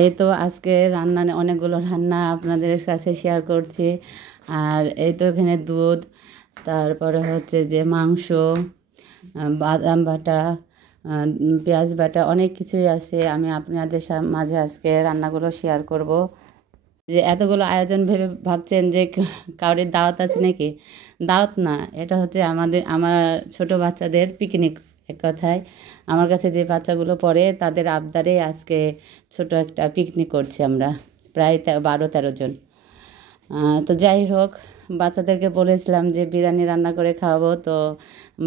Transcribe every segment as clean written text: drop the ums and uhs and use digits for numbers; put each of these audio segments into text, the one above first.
এই তো আজকে রান্না অনেকগুলো রান্না আপনাদের কাছে শেয়ার করছি। আর এই তো এখানে দুধ, তারপরে হচ্ছে যে মাংস, বাদাম বাটা, পেঁয়াজ বাটা, অনেক কিছুই আছে। আমি আপনাদের মাঝে আজকে রান্নাগুলো শেয়ার করব। যে এতগুলো আয়োজন ভেবে ভাবছেন যে কাউরির দাওয়াত আছে নাকি? দাওয়াত না, এটা হচ্ছে আমার ছোট বাচ্চাদের পিকনিক। এক কথায় আমার কাছে যে বাচ্চাগুলো পড়ে তাদের আবদারে আজকে ছোট একটা পিকনিক করছি আমরা, প্রায় 12-13 জন। তো যাই হোক, বাচ্চাদেরকে বলেছিলাম যে বিরিয়ানি রান্না করে খাওয়াবো। তো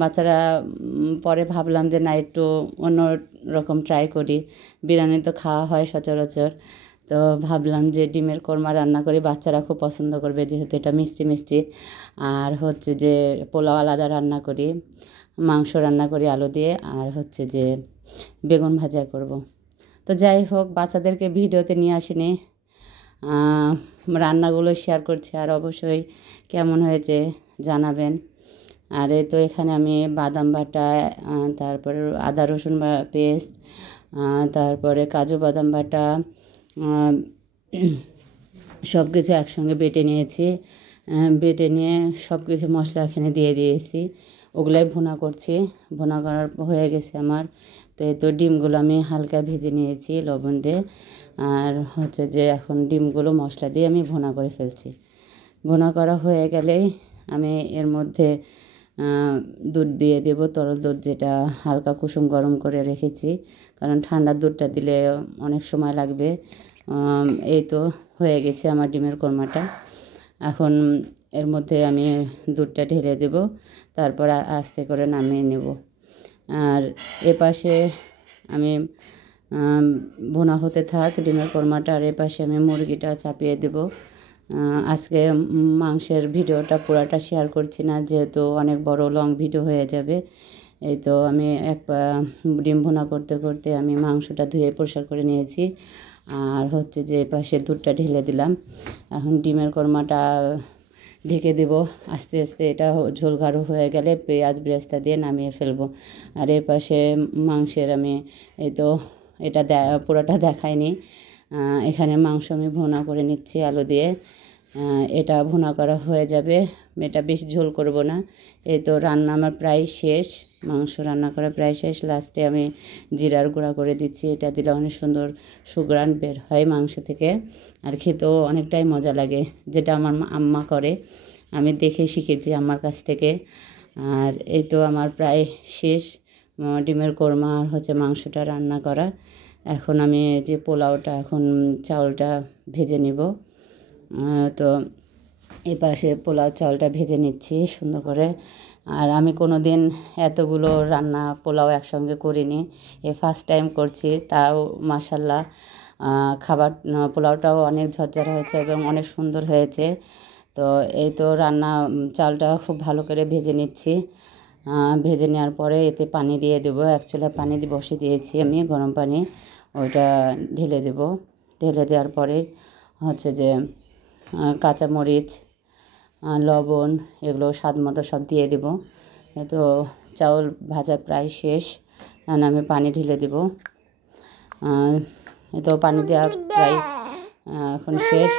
বাচ্চারা পরে ভাবলাম যে না, একটু অন্য রকম ট্রাই করি। বিরিয়ানি তো খাওয়া হয় সচরাচর, তো ভাবলাম যে ডিমের কোরমা রান্না করি, বাচ্চারা খুব পছন্দ করবে যেহেতু এটা মিষ্টি মিষ্টি। আর হচ্ছে যে পোলাও আলাদা রান্না করি, মাংস রান্না করি আলু দিয়ে, আর হচ্ছে যে বেগুন ভাজা করব। তো যাই হোক, বাচ্চাদেরকে ভিডিওতে নিয়ে আসিনি, রান্নাগুলো শেয়ার করছি। আর অবশ্যই কেমন হয়েছে জানাবেন। আর এই তো এখানে আমি বাদাম বাটা, তারপরে আদা রসুন পেস্ট, তারপরে কাজু বাদাম বাটা, সব কিছু একসঙ্গে বেটে নিয়েছি। বেটে নিয়ে সব কিছু মশলা এখানে দিয়ে দিয়েছি, ওগুলাই ভুনা করছি। ভুনা করার হয়ে গেছে আমার। তো এই তো ডিমগুলো আমি হালকা ভেজে নিয়েছি লবণ দিয়ে। আর হচ্ছে যে এখন ডিমগুলো মশলা দিয়ে আমি ভুনা করে ফেলছি। ভুনা করা হয়ে গেলেই আমি এর মধ্যে দুধ দিয়ে দেব, তরল দুধ, যেটা হালকা কুসুম গরম করে রেখেছি, কারণ ঠান্ডা দুধটা দিলে অনেক সময় লাগবে। এই তো হয়ে গেছে আমার ডিমের কোরমাটা। এখন এর মধ্যে আমি দুধটা ঢেলে দেব, তারপর আস্তে করে নামিয়ে নেব। আর এপাশে আমি ভুনা হতে থাক ডিমের কোরমাটা, আর এপাশে আমি মুরগিটা চাপিয়ে দেব। আজকে মাংসের ভিডিওটা পুরাটা শেয়ার করছি না, যেহেতু অনেক বড় লং ভিডিও হয়ে যাবে। এই তো আমি ডিম ভুনা করতে করতে আমি মাংসটা ধুয়ে পরিষ্কার করে নিয়েছি। আর হচ্ছে যে পাশে দুধটা ঢেলে দিলাম। এখন ডিমের কোরমাটা ঢেকে দেব আস্তে আস্তে। এটা ঝোল গাঢ় হয়ে গেলে পেঁয়াজ বেরেস্তা দিয়ে নামিয়ে ফেলবো। আর এর পাশে মাংসের আমি এই তো এটা পুরোটা দেখাইনি, এখানে মাংস আমি ভুনা করে নিচ্ছি আলু দিয়ে। এটা ভুনা করা হয়ে যাবে, এটা বেশি ঝোল করব না। এই তো রান্না আমার প্রায় শেষ, মাংস রান্না করা প্রায় শেষ। লাস্টে আমি জিরার গুঁড়া করে দিচ্ছি, এটা দিলে অনেক সুন্দর সুঘ্রাণ বের হয় মাংস থেকে, আর খেতেও অনেকটাই মজা লাগে। যেটা আমার আম্মা করে, আমি দেখে শিখেছি আম্মার কাছ থেকে। আর এই তো আমার প্রায় শেষ ডিমের কোরমা আর হচ্ছে মাংসটা রান্না করা। এখন আমি যে পোলাওটা, এখন চাউলটা ভেজে নিব। তো এপাশে পোলাও চাউলটা ভেজে নিচ্ছি সুন্দর করে। আর আমি কোনো দিন এতগুলো রান্না পোলাও একসঙ্গে করিনি, ফার্স্ট টাইম করছি। তাও মাশাল্লাহ, পোলাওটাও অনেক ঝরঝরা হয়েছে এবং অনেক সুন্দর হয়েছে। তো এই তো চালটা খুব ভালো করে ভেজে নিচ্ছি। ভেজে নেওয়ার পরে এতে পানি দিয়ে দেবো। এক চুলা পানি দিয়ে বসিয়ে দিয়েছি আমি, গরম পানি, ওইটা ঢেলে দেব। ঢেলে দেওয়ার পরে হচ্ছে যে কাঁচামরিচ, লবণ, এগুলো স্বাদ মতো সব দিয়ে দেব। তো চাউল ভাজা প্রায় শেষ, আমি পানি ঢেলে দেব। তো পানি দেওয়া প্রায় এখন শেষ।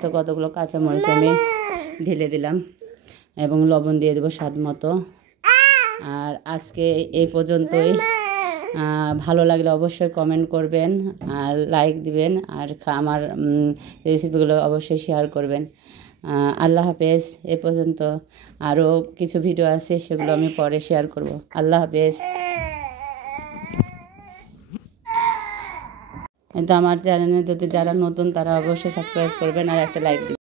তো কতগুলো কাঁচামরিচ আমি ঢেলে দিলাম এবং লবণ দিয়ে দেবো স্বাদ মতো। আর আজকে এই পর্যন্তই। ভালো লাগলে অবশ্যই কমেন্ট করবেন আর লাইক দিবেন, আর আমার রেসিপিগুলো অবশ্যই শেয়ার করবেন। আল্লাহ হাফেজ। এ পর্যন্ত আরও কিছু ভিডিও আছে, সেগুলো আমি পরে শেয়ার করব। আল্লাহ হাফেজ। কিন্তু আমার চ্যানেলে যদি যারা নতুন, তারা অবশ্যই সাবস্ক্রাইব করবেন আর একটা লাইক দিবেন।